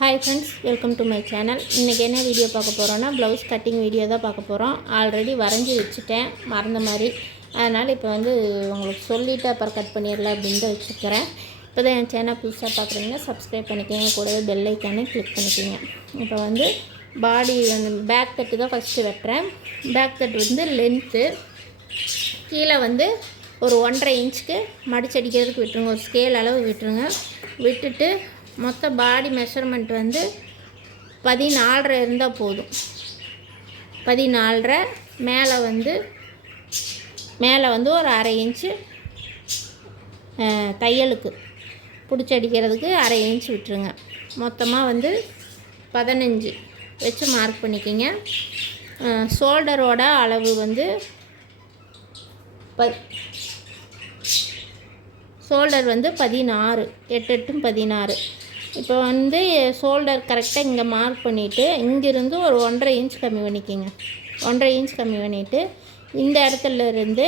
Hi friends, welcome to my channel. இன்றைக்கி என்ன video பார்க்க போகிறோன்னா ப்ளவுஸ் கட்டிங் வீடியோ தான் பார்க்க போகிறோம். ஆல்ரெடி வரைஞ்சி வச்சுட்டேன் மறந்த மாதிரி. அதனால் இப்போ உங்களுக்கு சொல்லிவிட்டு அப்புறம் கட் பண்ணிடலாம் அப்படின்ட்டு வச்சுக்கிறேன். இப்போ தான் என் சேனல் புதுசாக பார்க்குறீங்கன்னா சப்ஸ்கிரைப் பண்ணிக்கோங்க, கூடவே பெல் ஐக்கானே கிளிக் பண்ணிக்கோங்க. இப்போ பாடி பேக் தட்டு தான் ஃபஸ்ட்டு வெட்டுறேன். பேக் தட்டு லென்த்து கீழே ஒரு 1.5 இன்ச்சுக்கு மடிச்சடிக்கிறதுக்கு விட்டுருங்க. ஒரு ஸ்கேல் அளவு விட்டுருங்க. விட்டுட்டு மொத்த பாடி மெஷர்மெண்ட் 14.5 இருந்தால் போதும். 14.5 மேலே ஒரு 1/2 இன்ச்சு தையலுக்கு பிடிச்சடிக்கிறதுக்கு 1/2 இன்ச்சு விட்டுருங்க. மொத்தமாக 15 வச்சு மார்க் பண்ணிக்கோங்க. ஷோல்டரோட அளவு ஷோல்டர் 16, 8 8 16. இப்போ ஷோல்டர் கரெக்டாக இங்கே மார்க் பண்ணிவிட்டு இங்கேருந்து ஒரு 1.5 இன்ச் கம்மி பண்ணிக்கோங்க. 1.5 இன்ச் கம்மி பண்ணிவிட்டு இந்த இடத்துலேருந்து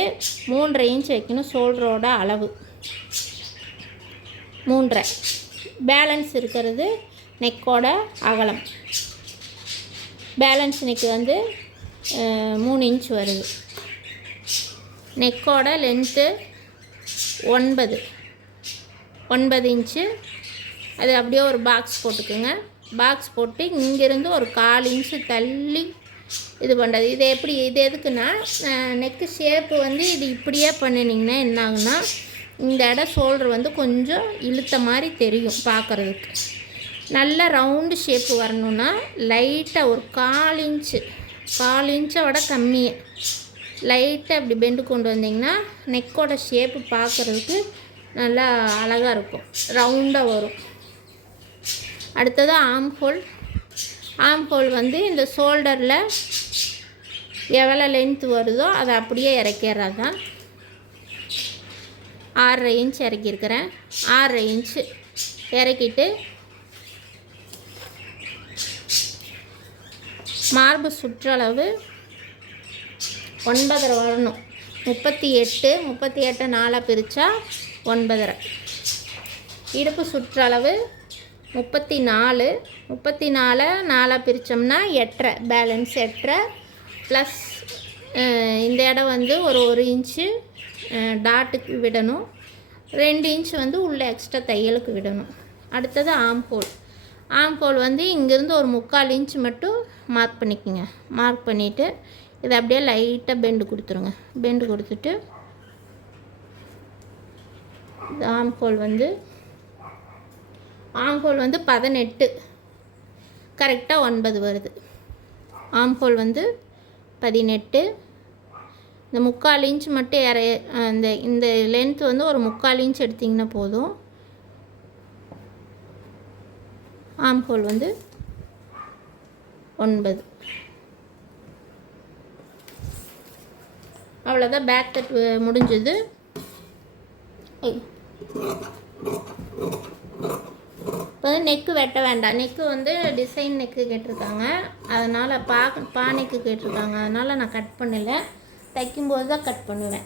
3.5 இன்ச் வைக்கணும். ஷோல்டரோட அளவு 3.5. பேலன்ஸ் இருக்கிறது நெக்கோட அகலம். பேலன்ஸ் நெக்கு 3 இன்ச் வருது. நெக்கோட லென்த்து 9 இன்ச்சு. அது அப்படியே ஒரு பாக்ஸ் போட்டுக்குங்க. பாக்ஸ் போட்டு இங்கேருந்து ஒரு 1/4 இன்ச்சு தள்ளி இது பண்ணுறது. இது எதுக்குன்னா, நெக்கு ஷேப்பு இது இப்படியே பண்ணினீங்கன்னா என்ன ஆகுனா, இந்த இடம் ஷோல்டர் கொஞ்சம் இழுத்த மாதிரி தெரியும் பார்க்குறதுக்கு. நல்ல ரவுண்டு ஷேப்பு வரணுன்னா லைட்டாக ஒரு 1/4 இன்ச்சை விட கம்மியாக லைட்டாக இப்படி பெண்டு கொண்டு வந்தீங்கன்னா நெக்கோட ஷேப்பு பார்க்குறதுக்கு நல்லா அழகாக இருக்கும், ரவுண்டாக வரும். அடுத்தது ஆம்ஹோல். இந்த ஷோல்டரில் எவ்வளோ லென்த்து வருதோ அதை அப்படியே இறக்கிறது தான். 6.5 இன்ச் இறக்கியிருக்கிறேன். 6.5 இன்ச்சு இறக்கிட்டு மார்பு சுற்றளவு 9.5 வரணும். 38 4 பிரித்தா 9.5. இடுப்பு சுற்றளவு 34 4 பிரித்தோம்னா 8.5. பேலன்ஸ் 8.5 ப்ளஸ் இந்த இடம் ஒரு 1 இன்ச்சு டாட்டுக்கு விடணும். 2 இன்ச் உள்ளே எக்ஸ்ட்ரா தையலுக்கு விடணும். அடுத்தது ஆம்ஹோல். இங்கேருந்து ஒரு 3/4 இன்ச்சு மட்டும் மார்க் பண்ணிக்கோங்க. மார்க் பண்ணிவிட்டு இதை அப்படியே லைட்டாக பெண்டு கொடுத்துருங்க. பெண்டு கொடுத்துட்டு ஆம்ஹோல் 18 கரெக்டாக 9 வருது. ஆம்ஹோல் 18. இந்த 3/4 இன்ச் மட்டும் இந்த லென்த் ஒரு 3/4 இன்ச் எடுத்திங்கன்னா போதும். ஆம்ஹோல் 9. அவ்வளோதான். பேக் தட் முடிஞ்சது. இப்போ நெக்கு வெட்ட வேண்டாம். நெக்கு டிசைன் நெக்கு கேட்டிருக்காங்க, அதனால் பா நெக்கு கேட்டிருக்காங்க. அதனால் நான் கட் பண்ணலை. தைக்கும்போது தான் கட் பண்ணுவேன்.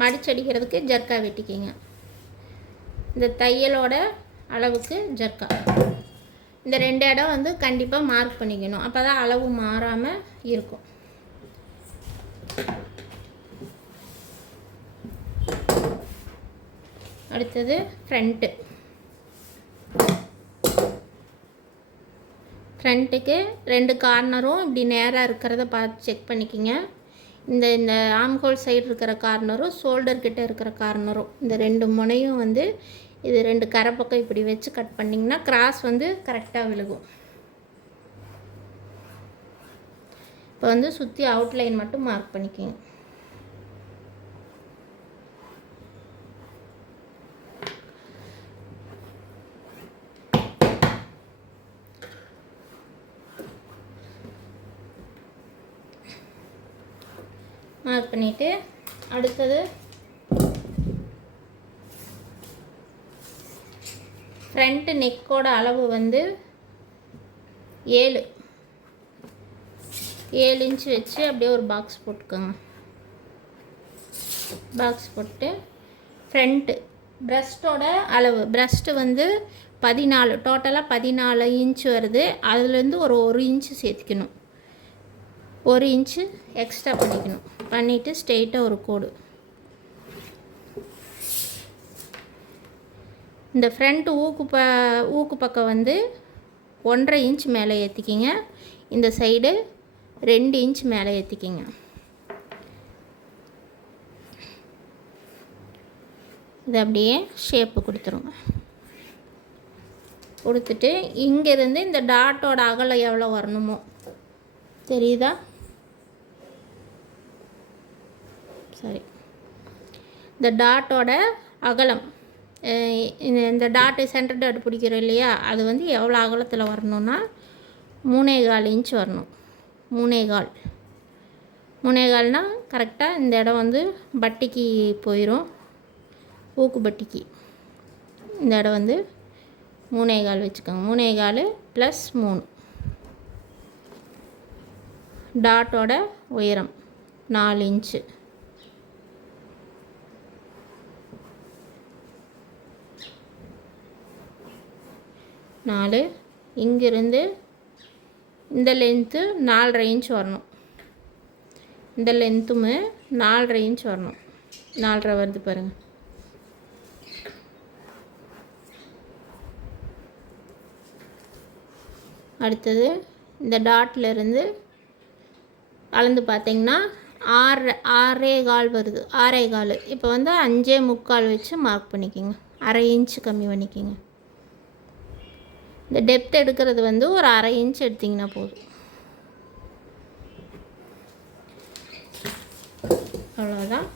மடிச்சடிக்கிறதுக்கு ஜர்க்கா வெட்டிக்கிங்க. இந்த தையலோட அளவுக்கு ஜர்க்கா. இந்த 2 இடம் கண்டிப்பாக மார்க் பண்ணிக்கணும். அப்போ தான் அளவு மாறாமல் இருக்கும். அடுத்தது ஃப்ரண்ட்டுக்கு 2 கார்னரும் இப்படி நேராக இருக்கிறத பார்த்து செக் பண்ணிக்கிங்க. இந்த ஆம்ஹோல் சைடு இருக்கிற கார்னரும் ஷோல்டர் கிட்ட இருக்கிற கார்னரும் இந்த 2 முனையும் இது 2 கரை பக்கம் இப்படி வச்சு கட் பண்ணிங்கன்னா கிராஸ் கரெக்டாக விழுகும். இப்போ சுற்றி அவுட்லைன் மட்டும் மார்க் பண்ணிக்கோங்க. மார்க் பண்ணிவிட்டு அடுத்தது ஃப்ரண்ட்டு நெக்கோட அளவு வந்து 7 இன்ச்சு வச்சு அப்படியே ஒரு பாக்ஸ் போட்டுக்கோங்க. பாக்ஸ் போட்டு ஃப்ரண்ட்டு ப்ரெஸ்ட்டோட அளவு, ப்ரெஸ்ட்டு வந்து 14, டோட்டலாக 14 இன்ச்சு வருது. அதுலேருந்து ஒரு இன்ச்சு சேர்த்துக்கணும். 1 இன்ச்சு எக்ஸ்ட்ரா பண்ணிக்கணும். பண்ணிவிட்டு ஸ்ட்ரெயிட்டாக ஒரு கோடு. இந்த ஃப்ரண்ட்டு ஊக்கு பக்கம் வந்து 1.5 இன்ச் மேலே ஏற்றிக்கிங்க. இந்த சைடு 2 இன்ச் மேலே ஏற்றிக்கிங்க. இது அப்படியே ஷேப்பு கொடுத்துருங்க. கொடுத்துட்டு இங்கேருந்து இந்த டாட்டோட அகலம் எவ்வளோ வரணுமோ தெரியுதா? சரி, இந்த டாட்டோட அகலம், இந்த டாட்டு சென்டர் டாட் பிடிக்கிறோம் இல்லையா, அது வந்து எவ்வளோ அகலத்தில் வரணும்னா 3.25 இன்ச் வரணும். 3.25னா கரெக்டாக இந்த இடம் வந்து பட்டிக்கு போயிடும். ஊக்கு பட்டிக்கு இந்த இடம் வந்து 3.25 வச்சுக்கோங்க. 3.25 + 3. டாட்டோட உயரம் 4 இன்ச்சு. இங்கிருந்து இந்த லென்த்து 4.5 இன்ச் வரணும். இந்த லென்த்துமே 4.5 இன்ச் வரணும். 4.5 வருது பாருங்கள். அடுத்தது இந்த டாட்லேருந்து அளந்து பார்த்தீங்கன்னா 6.25 வருது. 6.25. இப்போ வந்து 5.25 வச்சு மார்க் பண்ணிக்கோங்க. 1/2 இன்ச்சு கம்மி பண்ணிக்கோங்க. இந்த டெப்த் எடுக்கிறது வந்து ஒரு 1/2 இன்ச் எடுத்திங்கன்னா போதும். அவ்வளோதான்.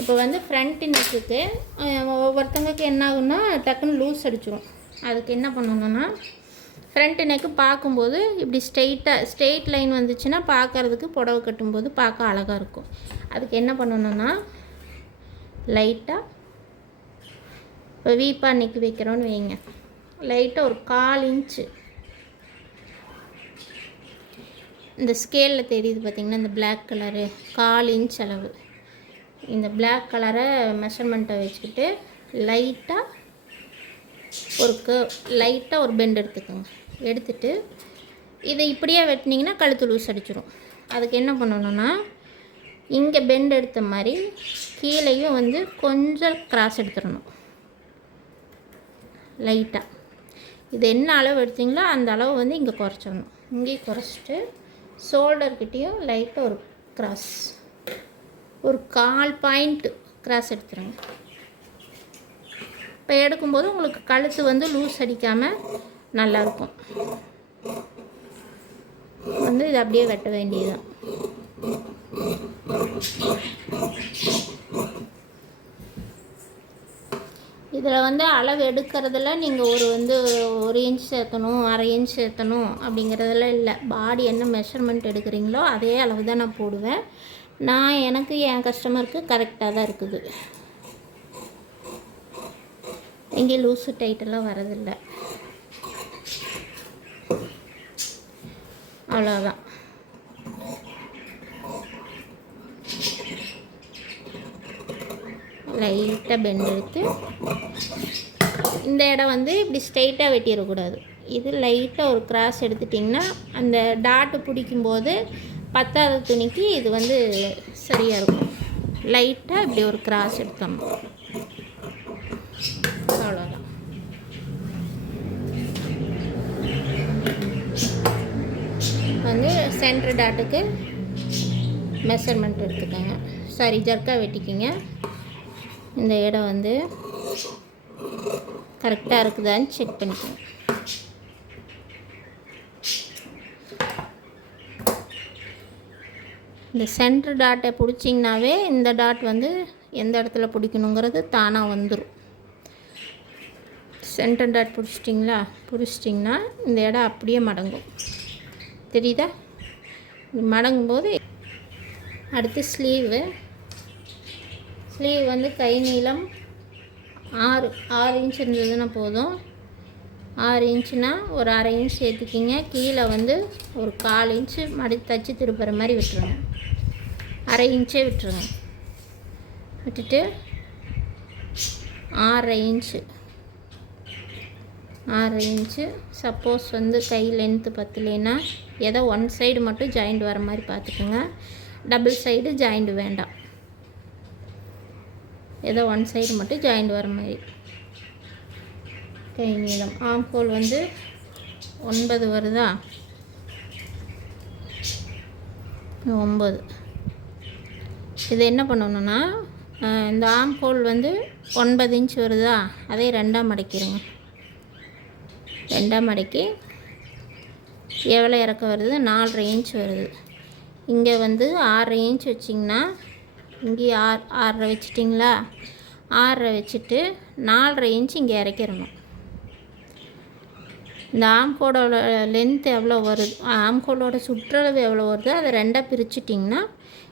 இப்போ வந்து ஃப்ரண்ட் நெக்குக்கு ஒவ்வொருத்தங்களுக்கு என்ன ஆகுன்னா டக்குன்னு லூஸ் அடிச்சிடும். அதுக்கு என்ன பண்ணணுன்னா, ஃப்ரண்ட் நெக்கு பார்க்கும்போது இப்படி ஸ்ட்ரெயிட் லைன் வந்துச்சுன்னா பார்க்குறதுக்கு புடவை கட்டும்போது பார்க்க அழகாக இருக்கும். அதுக்கு என்ன பண்ணணுன்னா, லைட்டாக இப்போ வீப்பா நெக்கு வைக்கிறோன்னு வைங்க, லைட்டாக ஒரு 1/4 இன்ச்சு இந்த ஸ்கேலில் தெரியுது பார்த்திங்கன்னா, இந்த பிளாக் கலரு 1/4 இன்ச் அளவு. இந்த பிளாக் கலரை மெஷர்மெண்ட்டை வச்சுக்கிட்டு லைட்டாக ஒரு பெண்ட் எடுத்துக்கோங்க. எடுத்துட்டு இதை இப்படியே வெட்டினீங்கன்னா கழுத்து லூஸ் அடிச்சிடும். அதுக்கு என்ன பண்ணணுன்னா, இங்கே பெண்ட் எடுத்த மாதிரி கீழேயும் வந்து கொஞ்சம் கிராஸ் எடுத்துடணும் லைட்டாக. இது என்ன அளவு எடுத்திங்களோ அந்த அளவு வந்து இங்கே குறைச்சிடணும். இங்கேயும் குறைச்சிட்டு ஷோல்டர்கிட்டையும் லைட்டாக ஒரு கிராஸ், ஒரு 1/4 பாயிண்ட் கிராஸ் எடுத்துருங்க. இப்போ எடுக்கும்போது உங்களுக்கு கழுத்து வந்து லூஸ் அடிக்காமல் நல்லாயிருக்கும். வந்து இது அப்படியே வெட்ட வேண்டியதுதான். இதில் வந்து அளவு எடுக்கிறதுல நீங்கள் ஒரு இன்ச் சேர்த்தணும், 1/2 இன்ச் சேர்த்தணும் அப்படிங்கிறதெல்லாம் இல்லை. பாடி என்ன மெஷர்மெண்ட் எடுக்கிறீங்களோ அதே அளவு தான் நான் போடுவேன். எனக்கு என் கஸ்டமருக்கு கரெக்டாக தான் இருக்குது. எங்கே லூஸு டைட்டெல்லாம் வரதில்லை. அவ்வளோதான். லைட்டாக பெண்ட் எடுத்து இந்த இடம் வந்து இப்படி ஸ்ட்ரெயிட்டாக வெட்டிடக்கூடாது. இது லைட்டாக ஒரு கிராஸ் எடுத்துட்டிங்கன்னா அந்த டாட்டு பிடிக்கும்போது பத்தாவது துணிக்கு இது வந்து சரியாக இருக்கும். லைட்டாக இப்படி ஒரு கிராஸ் எடுத்தோம். அவ்வளோதான். வந்து சென்டர் டாட்டுக்கு மெஷர்மெண்ட் எடுத்துக்கோங்க. சாரி, ஜர்க்காக வெட்டிக்கிங்க. இந்த இடம் வந்து கரெக்டாக இருக்குதான்னு செக் பண்ணிக்கோங்க. இந்த சென்டர் டாட்டை பிடிச்சிங்கனாவே இந்த டாட் வந்து எந்த இடத்துல பிடிக்கணுங்கிறது தானாக வந்துடும். சென்டர் டாட் பிடிச்சிட்டிங்கன்னா இந்த இடம் அப்படியே மடங்கும். தெரியுதா? மடங்கும்போது அடுத்து ஸ்லீவ் வந்து கை நீளம் ஆறு இன்ச் இருந்ததுன்னா போதும். 6 இன்ச்சுனா ஒரு அரை இன்ச் சேர்த்துக்கிங்க. கீழே வந்து ஒரு 1/4 இன்ச்சு தச்சு திருப்புற மாதிரி விட்டுருங்க. அரை இன்ச்சே விட்டுருங்க. விட்டுட்டு 6 இன்ச்சு சப்போஸ் வந்து கை லென்த்து பத்தலைன்னா ஏதோ ஒன் சைடு மட்டும் ஜாயிண்ட் வர மாதிரி பார்த்துக்குங்க. டபுள் சைடு ஜாயிண்ட் வேண்டாம். ஏதோ ஒன் சைடு மட்டும் ஜாயிண்ட் வர மாதிரி. கை நீளம் ஆம் ஹோல் வந்து 9 வருதா? 9. இது என்ன பண்ணணுன்னா, இந்த ஆம் ஹோல் வந்து 9 இன்ச் வருதா, அதே 2ஆக மடக்கிடுங்க. 2ஆக மடக்கி எவ்வளோ இறக்க வருது? 4.5 இன்ச் வருது. இங்கே வந்து 6 இன்ச் வச்சிங்கன்னா இங்கே 6 வச்சிட்டிங்களா? 6 வச்சுட்டு 4.5 இன்ச் இங்கே இறக்கிடணும். இந்த ஆம்கோடோட லென்த் எவ்வளோ வருது, ஆம்கோலோட சுற்றளவு எவ்வளோ வருதோ அதை 2ஆக பிரிச்சுட்டிங்கன்னா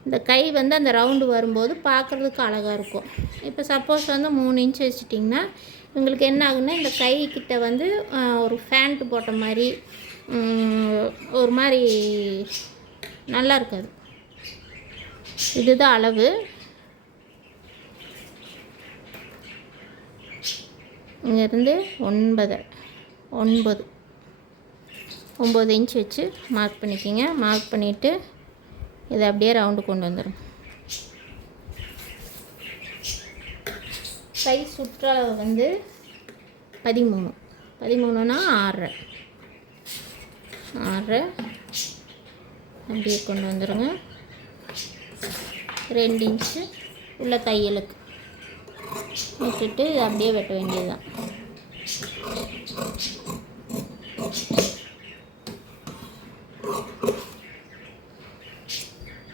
இந்த கை வந்து அந்த ரவுண்டு வரும்போது பார்க்குறதுக்கு அழகாக இருக்கும். இப்போ சப்போஸ் வந்து 3 இன்ச் வச்சிட்டிங்கன்னா உங்களுக்கு என்ன ஆகுன்னா, இந்த கை கிட்ட வந்து ஒரு ஃபேண்ட்டு போட்ட மாதிரி ஒரு மாதிரி நல்லா இருக்காது. இதுதான் அளவு. இங்கேருந்து 9 இன்ச் வச்சு மார்க் பண்ணிக்கிங்க. மார்க் பண்ணிவிட்டு இதை அப்படியே ரவுண்டு கொண்டு வந்துடும். கை சுற்றளவு வந்து 13னா 6 அப்படியே கொண்டு வந்துடுங்க. 2 இன்ச்சு உள்ள தையலுக்கு விட்டுட்டு இது அப்படியே வெட்ட வேண்டியதுதான்.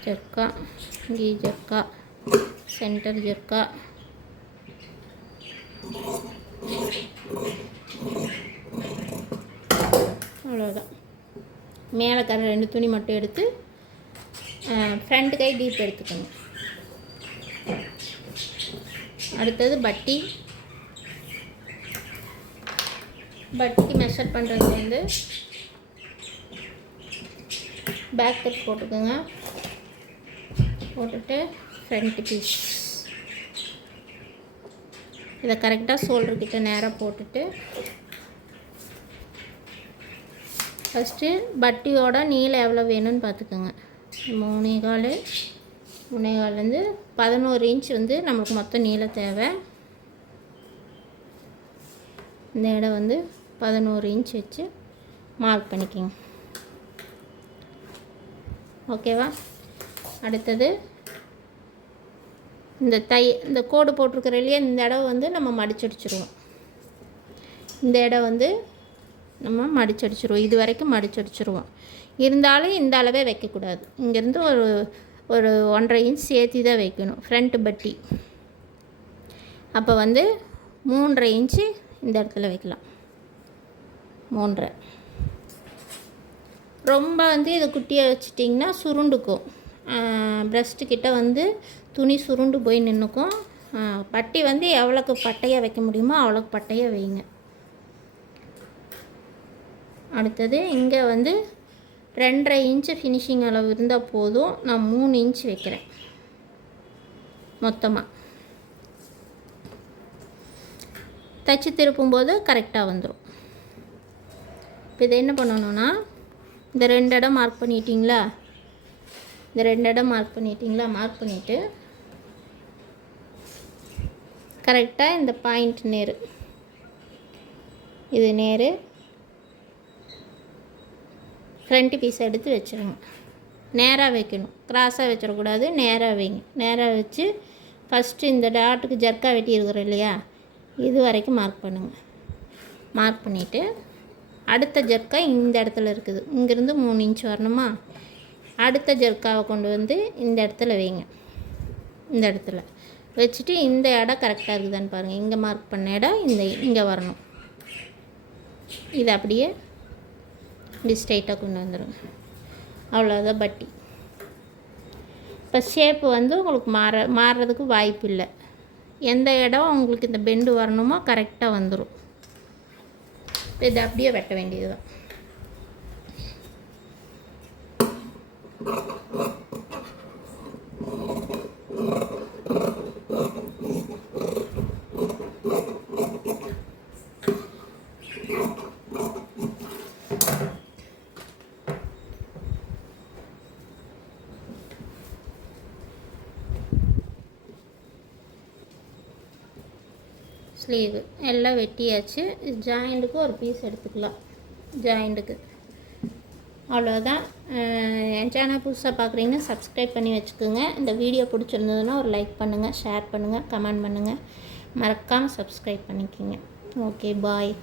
ஜர்க்கா, கீ ஜர்க்கா, சென்டர் ஜர்க்கா, அவ்வளோதான். மேலே கரை 2 துணி மட்டும் எடுத்து ஃப்ரண்ட் கை டீப் எடுத்துக்கணும். அடுத்தது பட்டி மெஷர் பண்ணுறது வந்து பேக் கட் போட்டுக்கோங்க. போட்டுட்டு ஃப்ரண்ட் பீஸ் இதை கரெக்டாக ஷோல்டர்கிட்ட நேராக போட்டுட்டு ஃபஸ்ட்டு பட்டியோட நீளம் எவ்வளோ வேணும்னு பார்த்துக்கோங்க. 3.25 11 இன்ச் வந்து நம்மளுக்கு மொத்தம் நீளம் தேவை. இந்த இடம் வந்து 11 இன்ச் வச்சு மார்க் பண்ணிக்கோங்க. ஓகேவா? அடுத்தது இந்த கோடு போட்டிருக்கிற இல்லையா, இந்த இடம் வந்து நம்ம மடிச்சடிச்சிடுவோம். இந்த இடம் வந்து நம்ம மடிச்சடிச்சிடுவோம். இது வரைக்கும் மடிச்சடிச்சிடுவோம். இருந்தாலும் இந்த அளவே வைக்கக்கூடாது. இங்கேருந்து ஒரு 1.5 இன்ச் சேர்த்து தான் வைக்கணும் ஃப்ரண்ட்டு பட்டி. அப்போ வந்து 3.5 இன்ச்சு இந்த இடத்துல வைக்கலாம். 3.5. ரொம்ப வந்து இதை குட்டியாக வச்சிட்டிங்கன்னா சுருண்டுக்கும். ப்ரெஸ்ட்டுக்கிட்ட வந்து துணி சுருண்டு போய் நின்றுக்கும். பட்டி வந்து எவ்வளோக்கு பட்டையாக வைக்க முடியுமோ அவ்வளோக்கு பட்டையாக வைங்க. அடுத்தது இங்கே வந்து 2.5 இன்ச்சு ஃபினிஷிங் அளவு இருந்தால் போதும். நான் 3 இன்ச் வைக்கிறேன் மொத்தமாக. தச்சு திருப்பும்போது கரெக்டாக வந்துடும். இப்போ இதை என்ன பண்ணணுன்னா, இந்த 2 இடம் மார்க் பண்ணிட்டீங்களா? மார்க் பண்ணிவிட்டு கரெக்டாக இந்த பாயிண்ட் நேரு, இது நேரு ஃப்ரண்ட் பீஸ் எடுத்து வச்சுருங்க. நேராக வைக்கணும், கிராஸாக வச்சிடக்கூடாது. நேராக வைங்க. நேராக வச்சு ஃபஸ்ட்டு இந்த டாட்டுக்கு ஜர்க்கா வெட்டி இருக்கிறோம் இல்லையா, இது வரைக்கும் மார்க் பண்ணுங்கள். மார்க் பண்ணிவிட்டு அடுத்த ஜர்க்கா இந்த இடத்துல இருக்குது. இங்கேருந்து 3 இன்ச் வரணுமா? அடுத்த ஜர்க்காவை கொண்டு வந்து இந்த இடத்துல வைங்க. இந்த இடத்துல வச்சுட்டு இந்த இடம் கரெக்டாக இருக்குதான்னு பாருங்கள். இங்கே மார்க் பண்ண இடம் இங்கே வரணும். இது அப்படியே இப்படி ஸ்ட்ரைட்டாக கொண்டு வந்துடுங்க. அவ்வளோதான் பட்டி. இப்போ ஷேப்பு வந்து உங்களுக்கு மாறுறதுக்கு வாய்ப்பு இல்லை. எந்த இடம் உங்களுக்கு இந்த பெண்டு வரணுமோ கரெக்டாக வந்துடும். இதை அப்படியே வெட்ட வேண்டியது தான். ஸ்லீவு எல்லாம் வெட்டியாச்சு. ஜாயிண்ட்டுக்கு ஒரு பீஸ் எடுத்துக்கலாம். ஜாயிண்ட்டுக்கு அவ்வளோதான். என் சேனல் புதுசாக பார்க்குறீங்கன்னா சப்ஸ்கிரைப் பண்ணி வச்சுக்கோங்க. இந்த வீடியோ பிடிச்சிருந்ததுன்னா ஒரு லைக் பண்ணுங்கள், ஷேர் பண்ணுங்கள், கமெண்ட் பண்ணுங்கள். மறக்காமல் சப்ஸ்கிரைப் பண்ணிக்கோங்க. ஓகே, பாய்.